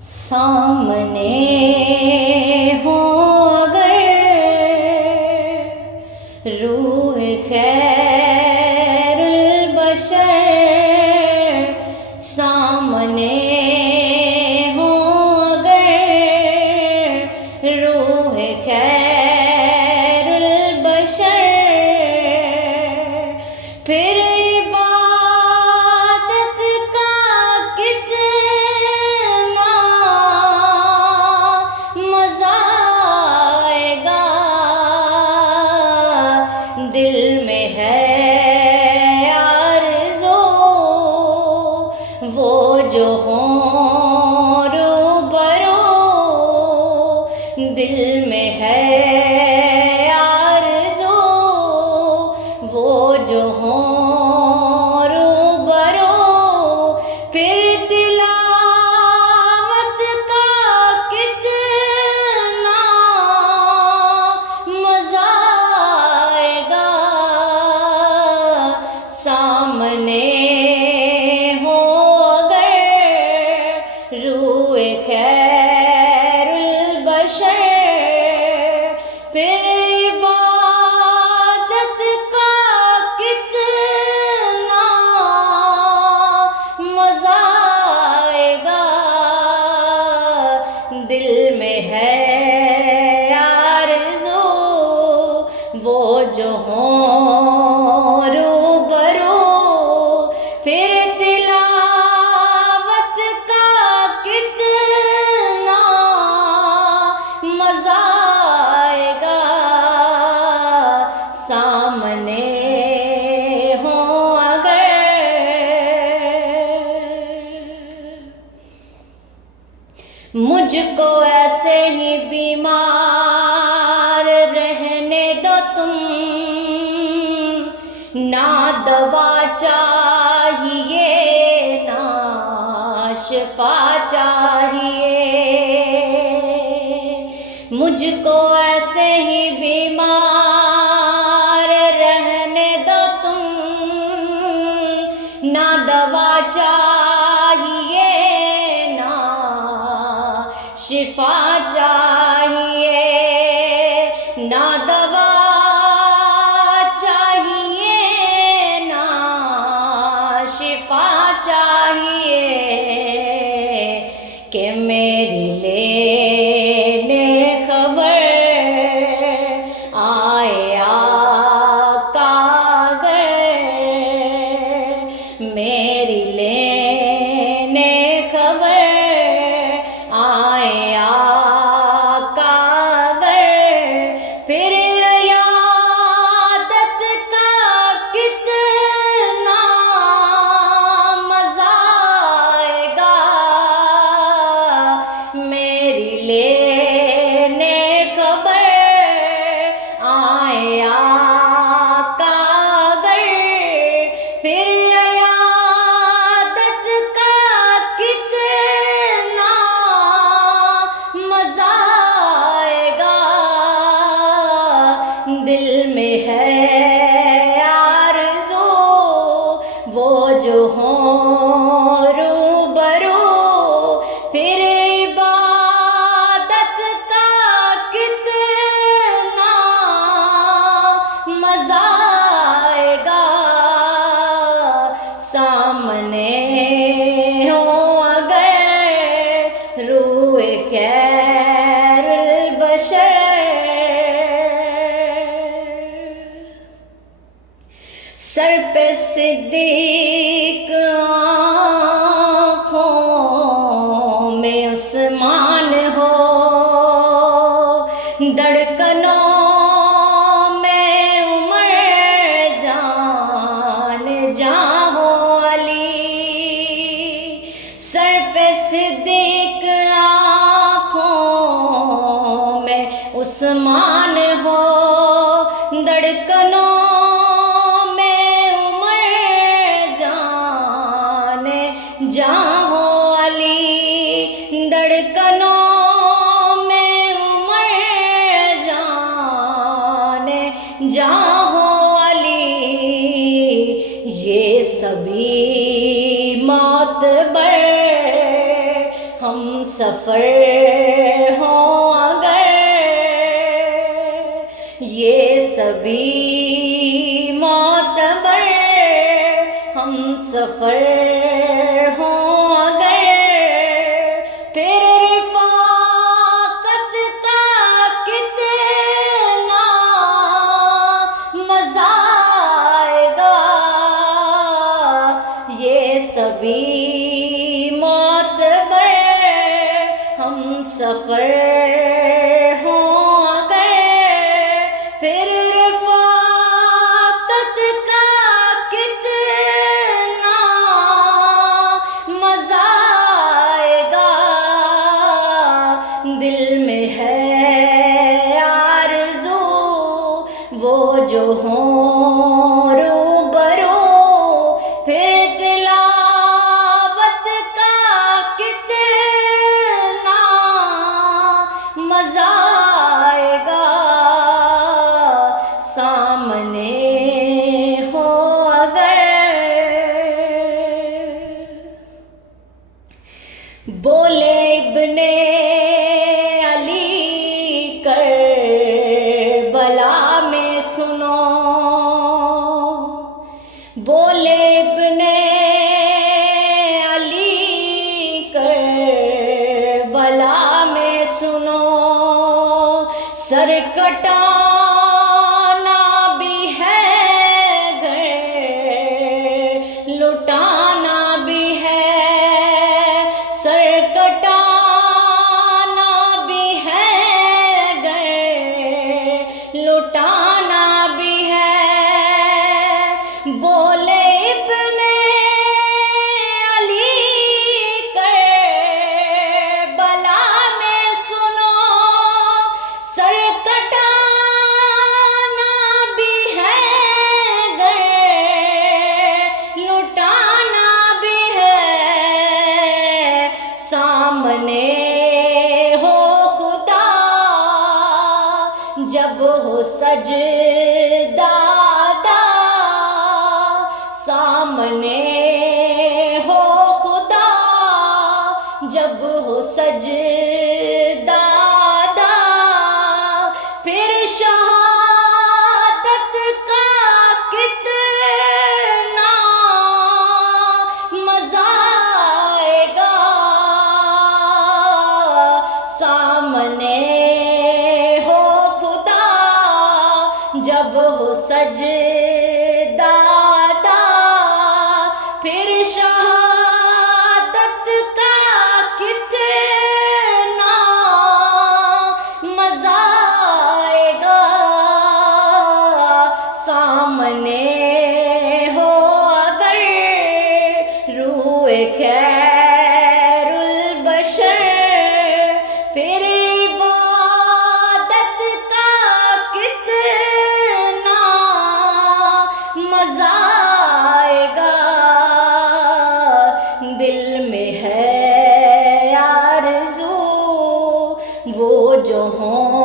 سامنے ہو اگر روح خیر البشر، سامنے ہو اگر روح خیر البشر، پھر عبادت کا کتنا مزہ آئے گا، دل میں ہے آرزو وہ جو ہوں روبرو، دل میں ہے آرزو وہ جو ہوں روبرو، پھر تلاوت کا کتنا مزہ آئے گا، سامنے ہو اگر روح خیر البشر، پھر عبادت کا کتنا مزہ آئے گا، دل میں ہے آرزو وہ جو ہوں روبرو، پھر تلاوت کا کتنا مزہ آئے گا، سامنے ہو اگر مجھ کو ایسے ہی بیمار رہنے دو تم، نہ دوا چاہیے نہ شفا چاہیے، مجھ کو ایسے ہی بیمار رہنے دو تم، نہ دوا چاہیے نہ شفا چاہیے، نہ دوا چاہیے نہ شفا چاہیے، کہ میری لینے خبر آئے آقا اگر، میری لینے خبر آئے آقا اگر، پھر عیادت کا کتنا مزہ آئے گا، میری لینے خبر آئے آقا اگر، پھر عیادت کا کتنا مزہ آئے گا، دل میں ہے آرزو وہ جو ہوں روبرو، پھر عبادت کا کتنا مزہ آئے گا، سامنے ہو اگر روح خیر البشر، سر پہ صدیق آنکھوں میں عثمان ہو، دھڑکنوں میں عمر جان جاں ہو علی، سر پہ صدیق آنکھوں میں عثمان ہو، دھڑکنوں جاں ہو علی، دھڑکنوں میں عمر جان جاں ہو علی، یہ سبھی معتبر ہم سب سفر ہوں اگر یہ سبھی معتبر ہم سفر ہوں اگر پھر رفاقت کا کتنا مزہ آئے گا یہ سبھی معتبر ہم سفر ہوں اگر پھر رفاقت کا کتنا مزہ آئے گا دل میں ہے آرزو وہ جو ہوں روبرو پھر تلاوت کا کتنا مزہ آئے گا سامنے ہو اگر بولے ابن علی کربلا میں سنو بولے ابن علی کربلا میں سنو سر کٹانا بھی ہے گھر لٹانا بھی ہے سر کٹانا بھی ہے گھر لٹانا بھی ہے بولے ابن علی کربلا میں سنو سر کٹانا بھی ہے گھر لٹانا بھی ہے سامنے ہو خدا جب ہو سجدہ ادا سامنے ہو خدا جب ہو سجدہ ادا پھر شہادت کا کتنا مزہ آئے گا سامنے ہو خدا جب ہو سجدہ ادا پھر شہادت کا کتنا مزہ آئے گا سامنے ہو اگر روح خیر البشر پھر عبادت کا کتنا مزہ آئے گا دل میں ہے آرزو وہ جو ہوں